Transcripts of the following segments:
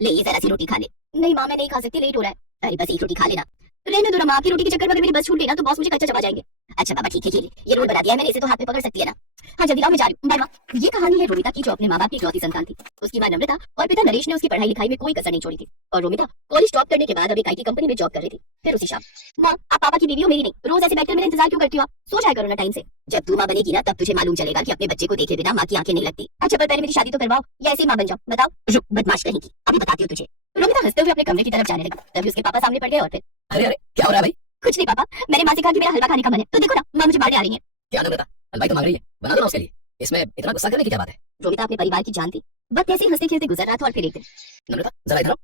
ले ये जरा सी रोटी खा ले। नहीं माँ मैं नहीं खा सकती, लेट हो रहा है। अरे बस एक रोटी खा लेना। रहने दो ना माँ, आपकी रोटी के चक्कर में अगर मेरी बस छूट गई ना तो बॉस मुझे कच्चा चबा जाएंगे। अच्छा बाबा ठीक है, ये रूल बता दिया है मैंने, इसे तो हाथ में पकड़ सकती है ना। हाँ जल्दी आओ, मैं जा रही हूँ, बाय माँ। ये कहानी है रोमिता की, जो अपने माँ बाप की इकलौती संतान थी। उसकी माँ नम्रता और पिता नरेश ने उसकी पढ़ाई लिखाई में कोई कसर नहीं छोड़ी थी। और रोमिता कॉलेज टॉप करने के बाद अब एक IT कंपनी में जॉब कर रही थी। फिर उसी शाम, माँ आप पापा की बीवी हो, मेरी नहीं, रोज ऐसे बैठकर मेरा इंतजार क्यों करती हो? सो जाया करो ना टाइम से। जब तू माँ बनेगी ना तब तुझे मालूम चलेगा कि अपने बच्चे को देखे बिना माँ की आंखें नहीं लगती। अच्छा पर पहले मेरी शादी तो करवाओ या ऐसे माँ बन जाओ, बताओ। रुक बदमाश कहेगी, अभी बताती हूँ तुझे। रोमिता हंसते हुए अपने कमरे की तरफ जाने लगी, तभी उसके पापा सामने पड़ गए और फिर अरे अरे क्या हो रहा है भाई? कुछ नहीं पापा, मैंने माँ से कहा कि मेरा हलवा खाने का मन है, तो देखो ना माँ मुझे मारने आ रही है। क्या नम्रता, हलवाई तो मांग रही है, बना दो ना उसके लिए, इसमें इतना गुस्सा करने की क्या बात है? रोमिता अपने परिवार की जान थी, वक्त ऐसे हंसते खेलते गुजर रहा था। और फिर एक दिन, नम्रता जरा इधर आओ।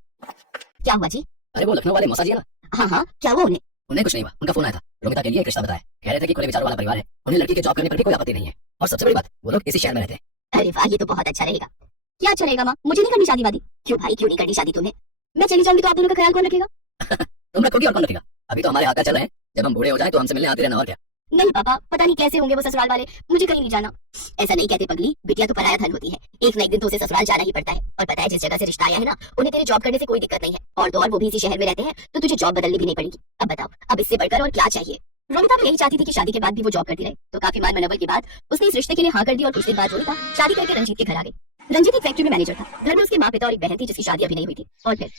क्या हुआ जी? अरे वो लखनऊ वाले मौसा जी है ना? हाँ क्या हुआ उन्हें? उन्हें कुछ नहीं हुआ, उनका फोन आया था, रोमिता के लिए एक रिश्ता बताया। कह रहे थे कि खुले विचारों वाला परिवार है, उन्हें लड़की के जॉब करने पर भी कोई आपत्ति नहीं है, और सबसे बड़ी बात वो लोग इसी शहर में रहते हैं। अरे वाह, ये तो बहुत अच्छा रहेगा। क्या अच्छा रहेगा माँ, मुझे नहीं करनी शादी वादी। क्यों भाई, क्यों नहीं करनी शादी तुम्हें? मैं चली जाऊंगी तो आप दोनों का ख्याल कौन रखेगा? तुम रखोगी और कौन रखेगा? अभी तो हमारे हाथ का चल रहे हैं, जब हम बूढ़े हो जाए तो हमसे मिलने आते रहना, और क्या। नहीं पापा, पता नहीं कैसे होंगे वो ससुराल वाले, मुझे कहीं नहीं जाना। ऐसा नहीं कहते पगली, बिटिया तो पराया धन होती है, एक न एक दिन तो उसे ससुराल जाना ही पड़ता है। और पता है जिस जगह से रिश्ता आया है ना, उन्हें तेरे जॉब करने से कोई दिक्कत नहीं है, और तो और वो भी इसी शहर में रहते हैं, तो तुझे जॉब बदलनी भी नहीं पड़ेगी। अब बताओ, अब इससे बढ़कर और क्या चाहिए? रोमिता भी यही चाहती थी कि शादी के बाद भी वो जॉब करती रहे, तो काफी मान मनोबल के बाद उसने इस रिश्ते के लिए हाँ कर दी। और कुछ दिन बाद रोमिता शादी करके रंजीत के घर आ गई। रंजीत एक फैक्ट्री में मैनेजर था, घर में उसके माँ पिता और एक बहन थी जिसकी शादी अभी नहीं हुई थी। और फिर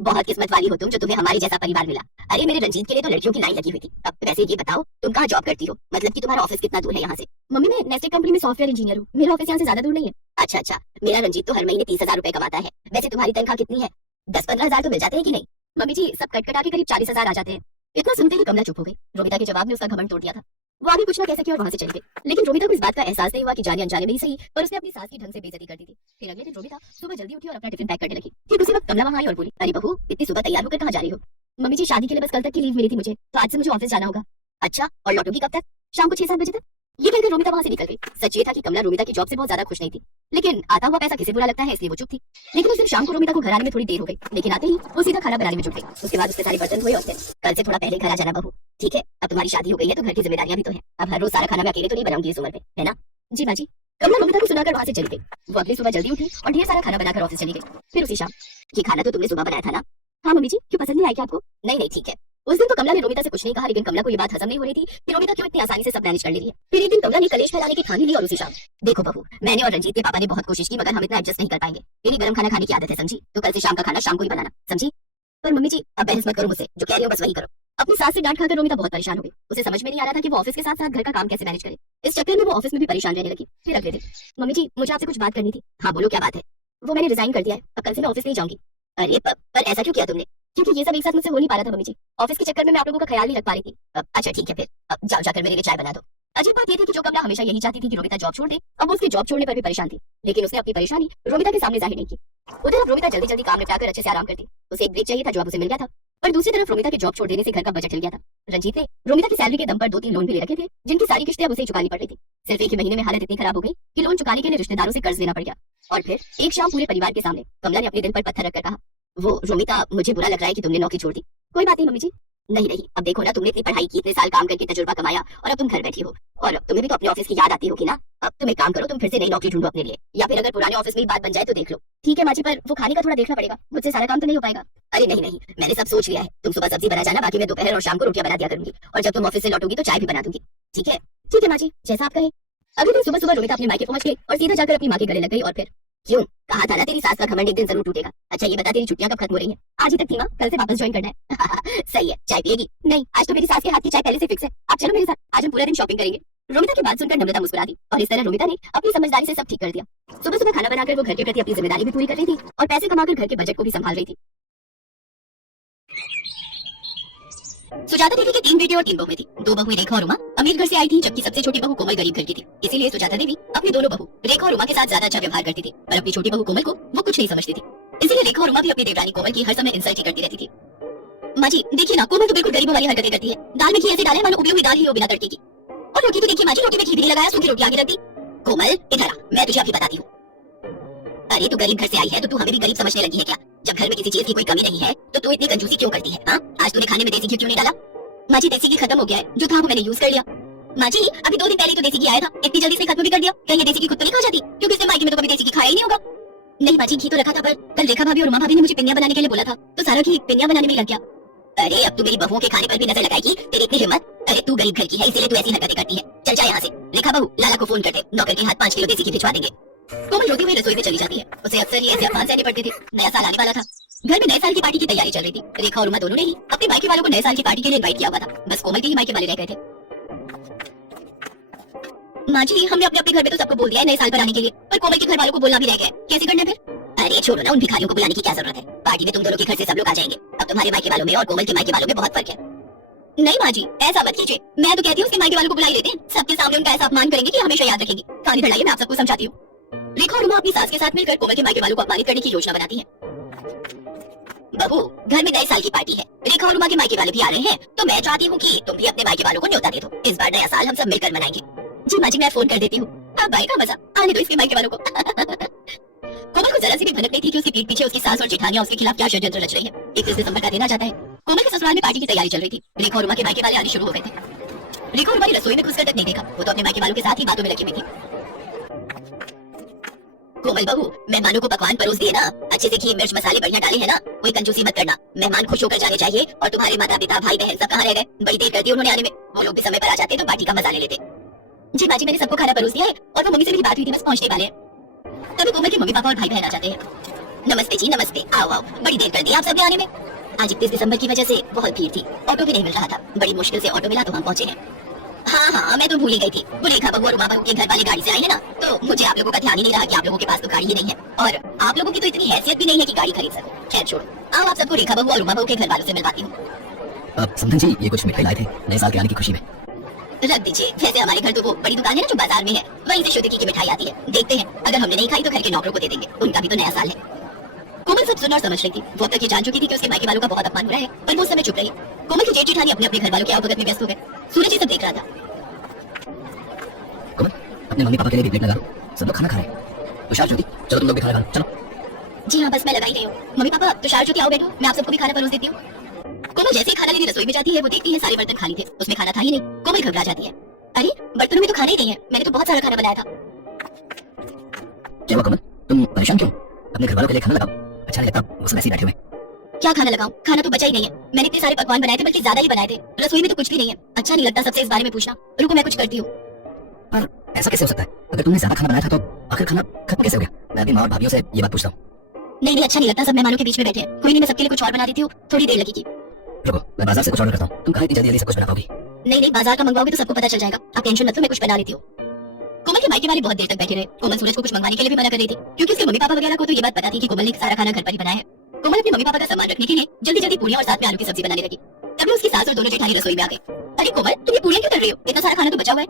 बहुत किस्मत वाली हो तुम जो तुम्हें हमारे जैसा परिवार मिला। अरे मेरे रंजीत के लिए तो लड़कियों की लाइन लगी हुई थी। अब वैसे ये बताओ तुम कहाँ जॉब करती हो, मतलब कि तुम्हारा ऑफिस कितना दूर है यहाँ से? मम्मी मैं नेस्टे कंपनी में सॉफ्टवेयर इंजीनियर हूँ, मेरा ऑफिस यहाँ से ज्यादा दूर नहीं है। अच्छा, मेरा रंजीत तो हर महीने 30,000 रुपए कमाता है। वैसे तुम्हारी तनख्वाह कितनी है? 10-15 हजार तो मिल जाते हैं कि नहीं? मम्मी जी सब कट कटा के करीब 40,000 आ जाते हैं। इतना सुनते ही कमला चुप हो गई। रोमिता के जवाब ने उसका घमंड तोड़ दिया था। वो आगे कुछ ना कह सकी और वहां से चली गई। लेकिन रोमिता को इस बात का एहसास नहीं हुआ कि जाने अनजाने में ही सही, पर उसने अपनी सास की ढंग से बेइज्जती कर दी थी। फिर अगले दिन रोमिता सुबह जल्दी उठी और अपना टिफिन पैक करने लगी। ठीक उसी वक्त कमला वहां आई और बोली, अरे बहू इतनी सुबह तैयार होकर कहाँ जा रही हो? मम्मी जी शादी के लिए बस कल तक की लीव मिली थी मुझे, तो आज से मुझे ऑफिस जाना होगा। अच्छा, और लौटोगी कब तक? शाम को 6-7 बजे तक। ये कहकर रोमिता वहां से निकल गई। सच ये था कि कमला रोमिता की जॉब से बहुत ज्यादा खुश नहीं थी, लेकिन आता हुआ पैसा किसे बुरा लगता है, इसलिए वो चुप थी। लेकिन उस दिन शाम को रोमिता को घर आने में थोड़ी देर हो गई, लेकिन आते ही वो सीधा खाना बनाने में जुट गई। उसके बाद उसके सारे बर्तन धोए और फिर कल से थोड़ा पहले घर आ जाना बहू, ठीक है? अब तुम्हारी शादी हो गई है तो घर की जिम्मेदारियां भी तो है। अब हर रोज सारा खाना मैं अकेले तो नहीं बनाऊंगी इस उम्र में, है ना? जी माँ जी। कमला रोमिता को सुनाकर वहां से चली गई। वो अगली सुबह जल्दी उठी और ढेर सारा खाना बनाकर ऑफिस चली गई। फिर उसी शाम, ये खाना तो तुमने सुबह बनाया था ना? हाँ मम्मी जी, क्यों पसंद नहीं आई क्या आपको? नहीं ठीक है। उस दिन तो कमला ने रोमिता से कुछ नहीं कहा, लेकिन कमला को ये बात हजम नहीं हो रही थी कि रोमिता क्यों इतनी आसानी से सब मैनेज कर ले रही है। फिर एक दिन कमला ने कलेश फैलाने की ठानी ली और उसी शाम, देखो बहू मैंने और रंजीत के पापा ने बहुत कोशिश की, मगर हम इतना एडजस्ट नहीं कर पाएंगे। मेरी गर्म खाना खाने की आदत है समझी, तो कल से शाम का खाना शाम को ही बनाना, समझी? पर मम्मी जी अब बहस मत करो मुझसे, जो कह रही हो बस वही करो। अपनी सास से डांट खाकर रोमिता बहुत परेशान हो गई। उसे समझ में नहीं आ रहा था कि वो ऑफिस के साथ साथ घर का काम कैसे मैनेज करे। इस चक्कर में वो ऑफिस में भी परेशान रहने लगी। फिर अगले दिन, मम्मी जी मुझे आपसे कुछ बात करनी थी। हाँ बोलो क्या बात है? वो मैंने रिजाइन कर दिया है, अब कल से मैं ऑफिस नहीं जाऊंगी। अरे पर ऐसा क्यों किया तुमने? क्योंकि ये सब एक साथ मुझसे हो नहीं पा रहा था मम्मी जी, ऑफिस के चक्कर में मैं आप लोगों का ख्याल नहीं रख पा रही थी। अच्छा ठीक है, फिर अब जाओ जाकर मेरे लिए चाय बना दो। अजीब बात ये थी कि जो कमला हमेशा यही चाहती थी कि रोमिता जॉब छोड़ दे, अब वो उसकी जॉब छोड़ने पर भी परेशान थी, लेकिन उसने अपनी परेशानी रोमिता के सामने जाहिर नहीं की। उधर अब रोमिता जल्दी जल्दी काम निपटाकर अच्छे से आराम करती। उसे एक ब्रेक चाहिए था जो अब उसे मिल गया था, पर दूसरी तरफ रोमिता के जॉब छोड़ देने से घर का बजट हिल गया था। रंजीत ने रोमिता की सैलरी के दम पर 2-3 लोन भी ले रखे थे, जिनकी सारी किस्तें अब उसे चुकानी पड़ रही थी। सिर्फ एक ही महीने में हालत इतनी खराब हो गई कि लोन चुकाने के लिए रिश्तेदारों से कर्ज लेना पड़ गया। और फिर एक शाम पूरे परिवार के सामने कमला ने अपने दिल पर पत्थर रखकर कहा, वो रोमिता मुझे बुरा लग रहा है कि तुमने नौकरी छोड़ दी। कोई बात नहीं मम्मी जी। नहीं, अब देखो ना, तुमने इतनी पढ़ाई की, इतने साल काम करके तजुर्बा कमाया और अब तुम घर बैठी हो, और तुम्हें भी तो अपने ऑफिस की याद आती होगी ना। अब तुम एक काम करो, तुम फिर से नई नौकरी ढूंढो अपने लिए, या फिर अगर पुराने ऑफिस में ही बात बन जाए तो देख लो। ठीक है माँ जी, पर वो खाने का थोड़ा देखना पड़ेगा, मुझसे सारा काम तो नहीं हो पाएगा। अरे नहीं, मैंने सब सोच लिया है। तुम सुबह सब्जी बना जाना, बाकी मैं दोपहर और शाम को रोटियां बना दिया करूंगी, और जब तुम ऑफिस से लौटोगी तो चाय भी बना दूंगी। ठीक है माँ जी, जैसा आप कहें। अगले दिन सुबह रोमिता अपने मायके पहुंच गई और सीधा जाकर अपनी माँ के गले लग गई। और फिर क्यों? कहा था ना तेरी सास का घमंड एक दिन जरूर टूटेगा। अच्छा ये बता, तेरी छुट्टियां कब खत्म हो रही हैं? आज ही तक थी माँ, कल से वापस ज्वाइन करना है। सही है, चाय पिएगी? नहीं, आज तो मेरी सास के हाथ की चाय पहले से फिक्स है। आप चलो मेरे साथ, आज हम पूरा दिन शॉपिंग करेंगे। रोमिता की बात सुनकर नम्रता मुस्कुरा दी, और इस तरह रोमिता ने अपनी समझदारी से सब ठीक कर दिया। सुबह सुबह खाना बनाकर वो घर के प्रति अपनी जिम्मेदारी भी पूरी कर रही थी और पैसे कमाकर घर के बजट को भी संभाल रही थी। सुजाता देवी की 3 बेटे और 3 बहुएं थी। 2 बहुएं रेखा और उमा अमीर घर से आई थी, जबकि सबसे छोटी बहू कोमल गरीब घर की थी। इसीलिए सुजाता देवी अपनी दोनों बहू रेखा और उमा के साथ ज्यादा अच्छा व्यवहार करती थी, पर अपनी छोटी बहू कोमल को वो कुछ नहीं समझती थी। इसीलिए रेखा और उमा भी अपनी देवरानी कोमल की हर समय इंसल्ट ही करती रहती थी। माँ जी देखिए ना, कोमल तो बिल्कुल गरीबों वाली हरकतें करती है। दाल में घी ऐसे डाले मानो उबली हुई दाल ही हो बिना तड़के की। और रोटी तो देखिए माँ जी, रोटी में घी भी नहीं लगाया, सूखी रोटी आगे रख दी। कोमल इधर आ, मैं तुझे अभी बताती हूँ। अरे तू गरीब घर से आई है तो तू हमें भी गरीब समझने लगी है क्या? जब घर में किसी चीज की कोई कमी नहीं है तो तू इतनी कंजूसी क्यों करती है? हाँ, आज तूने खाने में देसी घी क्यों नहीं डाला? माँ जी देसी घी खत्म हो गया है, जो था वो मैंने यूज कर लिया। माँ जी अभी 2 दिन पहले तो देसी घी आया था, इतनी जल्दी से खत्म भी कर दिया। क्या ये देसी घी खुद तो नहीं खा जाती? क्योंकि उसने मायके में तो कभी देसी घी खाया ही नहीं होगा। नहीं बाजी, घी तो रखा था, पर कल रेखा भाभी और उमा भाभी ने मुझे पिन्नियां बनाने के लिए बोला था, तो सारा घी पिन्नियां बनाने में ही लग गया। अरे अब तू मेरी बहुओं के खाने पर भी नजर लगाएगी? तेरी इतनी हिम्मत? अरे तू गरीब घर की है, इसीलिए तू ऐसी हरकतें करती है। चल जा यहाँ से। रेखा बहू, लाला को फोन कर दे, नौकर के हाथ 5 किलो देसी घी भिजवा देंगे। कोमल रोती हुई रसोई में चली जाती है। उसे अक्सर ये ऐसे अपमान सहने पड़ते थे। नया साल आने वाला था, घर में नए साल की पार्टी की तैयारी चल रही थी। रेखा और उमा दोनों ने ही अपने मायके वालों को नए साल की पार्टी के लिए इनवाइट किया हुआ था। बस कोमल के ही मायके वाले रह गए थे। माँ जी, हमने अपने अपने घर में तो सबको बोल दिया है नए साल पर आने के लिए, पर कोमल के घर वालों को बोलना भी रह गया। कैसे करना फिर? अरे छोड़ो ना, उन भिखारियों को बुलाने की क्या जरूरत है? पार्टी में तुम दोनों के घर से सब लोग आ जाएंगे। अब तुम्हारे मायके वालों में और कोमल के मायके वालों में बहुत फर्क है। नहीं माँ जी, ऐसा मत कीजिए। मैं तो कहती हूँ उसके मायके वालों को बुला ही लेते हैं। सबके सामने उनका ऐसा अपमान करेंगे कि हमेशा याद रखेंगे। कहानी बढ़ाइए, मैं आप सबको समझाती हूँ। रेखा और उमा अपनी सास के साथ मिलकर कोमल के मायके वालों को अपमानित करने की योजना बनाती है। बहू, घर में नए साल की पार्टी है, रेखा और उमा के मायके वाले भी आ रहे हैं, तो मैं चाहती हूँ कि तुम भी अपने मायके वालों को न्योता दे दो। इस बार नया साल हम सब मिलकर मनाएंगे। जी माँ जी, मैं फोन कर देती हूँ। अब आएगा मजा, आने दो इसके मायके वालों को। कोमल को जरा सी भी भनक नहीं थी कि उसकी पीठ पीछे उसकी सास और जेठानियां उसके खिलाफ क्या षड्यंत्र रच रही है। 31 दिसंबर का दिन आ जाता है। कोमल के ससुराल में पार्टी की तैयारी चल रही थी। रेखा और उमा के मायके वाले आने शुरू हो गए थे। रेखा और उमा ने रसोई में घुसकर तक नहीं देखा, वो तो अपने मायके वालों के साथ ही बातों में लगी हुई थी। कोमल बहू, मेहमानों को पकवान परोस दिए ना, अच्छे से घी मिर्च मसाले बढ़िया डाले हैं ना, कोई कंजूसी मत करना। मेहमान खुश होकर जाने चाहिए। और तुम्हारे माता पिता भाई बहन सब कहाँ रह गए? बड़ी देर कर दी उन्होंने आने में। वो लोग भी समय पर आ जाते तो पार्टी का मजा ले लेते। जी माँ जी, मैंने सबको खाना परोस दिया है और वो मम्मी से मेरी बात हुई थी, बस पहुंचने वाले हैं। तभी कोमल के मम्मी पापा और भाई बहन आ जाते हैं। नमस्ते जी, नमस्ते। आओ आओ, बड़ी देर कर दी आप सबने आने में। आज 31 दिसंबर की वजह से बहुत भीड़ थी, ऑटो भी नहीं मिल रहा था। बड़ी मुश्किल से ऑटो मिला तो हम पहुंचे हैं। हाँ, मैं तो भूल ही गई थी। वो रेखा बहू और उमा बहू के घर वाले गाड़ी से आई है ना, तो मुझे आप लोगों का ध्यान ही नहीं रहा कि आप लोगों के पास तो गाड़ी ही नहीं है, और आप लोगों की तो इतनी हैसियत भी नहीं है कि गाड़ी खरीद सको। खैर छोड़ो, आओ आप सबको रेखा बहू और उमा बहू के घर वालों से मिलवाती हूँ। अब समधन जी, ये कुछ मिठाई लाए थे नए साल के आने की खुशी में। रख दीजिए। वैसे हमारे घर तो वो बड़ी दुकान है ना जो बाजार में है, वहीं से शुद्ध घी की मिठाई आती है। देखते हैं, अगर हमने नहीं खाई तो घर के नौकरों को दे देंगे, उनका भी तो नया साल है। कोमल सब सुन और समझ रही थी। वो अब तक ये जान चुकी थी कि उसके मायके वालों का बहुत अपमान हो रहा है, पर वो उस समय चुप रही। कोमल की जेठ जेठानी अपने अपने घर वालों के आवभगत में व्यस्त हो गए। सूरज ये सब देख रहा था। कोमल, अपने मम्मी पापा के लिए भी प्लेट लगा लो, सब लोग खाना खा रहे हैं। तुषार ज्योति, चलो तुम लोग भी खाना खा लो, चलो। जी हाँ, बस मैं लगा ही रही हूँ। मम्मी पापा, तुषार ज्योति आओ बैठो, मैं आप सबको भी खाना परोस देती हूँ। कोमल जैसे ही खाना लेने रसोई में जाती है, वो देखती है सारे बर्तन खाली थे, उसमें खाना था ही नहीं। कोमल घबरा जाती है। अरे बर्तनों में तो खाना ही नहीं है, मैंने तो बहुत सारा खाना बनाया था। क्या हुआ कोमल, तुम परेशान क्यों? अपने घर वालों के लिए खाना लगाओ, अच्छा नहीं लगता वो सब ऐसे ही बैठे हुए। क्या खाना लगाऊं? खाना तो बचा ही नहीं है। मैंने इतने सारे पकवान बनाए थे, बल्कि ज्यादा ही बनाए थे। रसोई में तो कुछ भी नहीं है। अच्छा नहीं लगता सबसे इस बारे में पूछना। रुको मैं कुछ करती हूँ। पर ऐसा कैसे हो सकता है? अगर तुमने ज्यादा खाना बनाया था तो आखिर खाना खत्म कैसे हो गया? मैं अभी माँ और भाभियों से ये बात पूछता हूँ। नहीं, अच्छा नहीं लगता, सब मेहमानों के बीच में बैठे हैं। कोई नहीं, मैं सबके लिए कुछ और बना देती हूँ, थोड़ी देर लगेगी। रुको, मैं बाजार से कुछ ऑर्डर करता हूँ। तुम कहाँ इतनी जल्दी सब कुछ बना पाओगी? नहीं, बाजार का मंगवाओगे तो सबको पता चल जाएगा। आप टेंशन मत लो, मैं कुछ बना लेती हूँ। कोमल के मायके वाले बहुत देर तक बैठे रहे। कोमल सूरज को कुछ मंगवाने के लिए भी मना कर रही थी, क्योंकि उसके मम्मी पापा वगैरह को तो ये बात पता थी कि कोमल ने सारा खाना घर पर ही बनाया है। कोमल अपने मम्मी पापा का सामान रखने के लिए जल्दी जल्दी पूरियां और साथ में आलू की सब्जी बनाने लगी। तभी उसकी सास और दोनों जेठानी रसोई में आ गए। अरे कोमल, तुम ये पूरियां क्यों कर रही हो? इतना सारा खाना तो बचा हुआ है।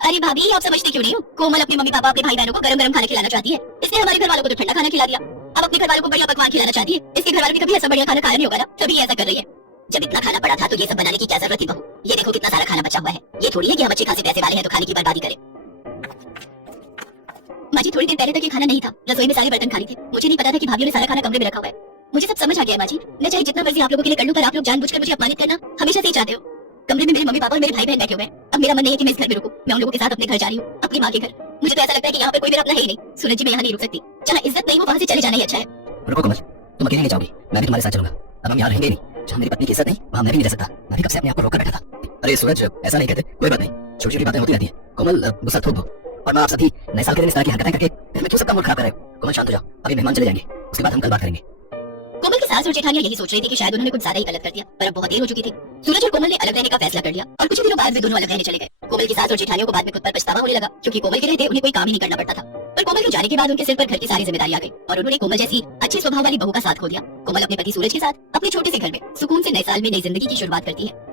अरे भाभी, आप समझते क्यों नहीं हो? कोमल अपने मम्मी पापा अपने भाई बहनों को गरम गरम खाना खिलाना चाहती है, इसलिए हमारे घर वालों को तो ठंडा खाना खिला दिया। अब अपने घर वालों को बढ़िया पकवान खिलाना चाहती है, इसके घर वालों ने कभी ऐसा बढ़िया खाना खाया नहीं होगा ना, तभी ऐसा कर रही है। जब इतना खाना पड़ा था तो ये सब बनाने की क्या जरूरत थी बहू? ये देखो कितना सारा खाना बचा हुआ है। ये थोड़ी है कि हम अच्छे खासे पैसे वाले हैं तो खाने की बर्बादी करें। माँ जी, थोड़ी देर पहले तक ये खाना नहीं था, रसोई में सारे बर्तन खाली थे। मुझे नहीं पता था कि भाभियों ने सारा खाना कमरे में रखा हुआ है। मुझे सब समझ आ गया है माँ जी। मैं चाहे जितना मर्जी आप लोगों के लिए कर लूं, पर आप लोग जानबूझकर मुझे अपमानित करना हमेशा से ही चाहते हो। कमरे में मेरे मम्मी पापा और मेरे भाई बहन बैठे हुए हैं। अब मेरा मन नहीं है कि मैं इस घर में रुकूं। मैं उन लोगों के साथ अपने घर जा रही हूँ, अपनी माँ के घर। मुझे तो ऐसा लगता है कि यहाँ पे कोई मेरा अपना है ही नहीं। सूरज जी, मैं यहाँ नहीं रुक सकती। जहाँ इज्जत नहीं हो वहाँ से चले जाना ही अच्छा है। रुको कोमल, तुम अकेले नहीं जाओगी, मैं भी तुम्हारे साथ चलूंगा। अब हम यहाँ रहेंगे नहीं। जहाँ मेरी पत्नी की इज्जत नहीं, वहाँ मैं भी नहीं रह सकता। मैं भी कब से अपने आप को रोक कर बैठा था। अरे सूरज, ऐसा नहीं कहते, कोई बात नहीं, छोटी छोटी बातें होती रहती है। कोमल, गुस्सा थोप दो। और मैं आप सभी नए साल के दिन इस तरह की हरकतें करके घर में क्यों सबका मूड खराब कर रहे हो? कोमल शांत हो जाओ, अभी मेहमान चले जाएंगे, उसके बाद हम कल बात करेंगे। कोमल की सास और जेठानियां यही सोच रही थी कि शायद उन्होंने कुछ ज्यादा ही गलत कर दिया, पर अब बहुत देर हो चुकी थी। सूरज और कोमल ने अलग रहने का फैसला कर लिया और कुछ दिनों बाद वे दोनों अलग रहने चले गए। कोमल की सास और जेठानियों को बाद में खुद पर पछतावा होने लगा, क्योंकि कोमल के रहते उन्हें कोई काम ही नहीं करना पड़ता था। पर कोमल के जाने के बाद उनके सिर पर घर की सारी जिम्मेदारी आ गई और उन्होंने कोमल जैसी अच्छे स्वभाव वाली बहू का साथ खो दिया। कोमल अपने पति सूरज के साथ अपने छोटे से घर में सुकून से नए साल में नई जिंदगी की शुरुआत करती है।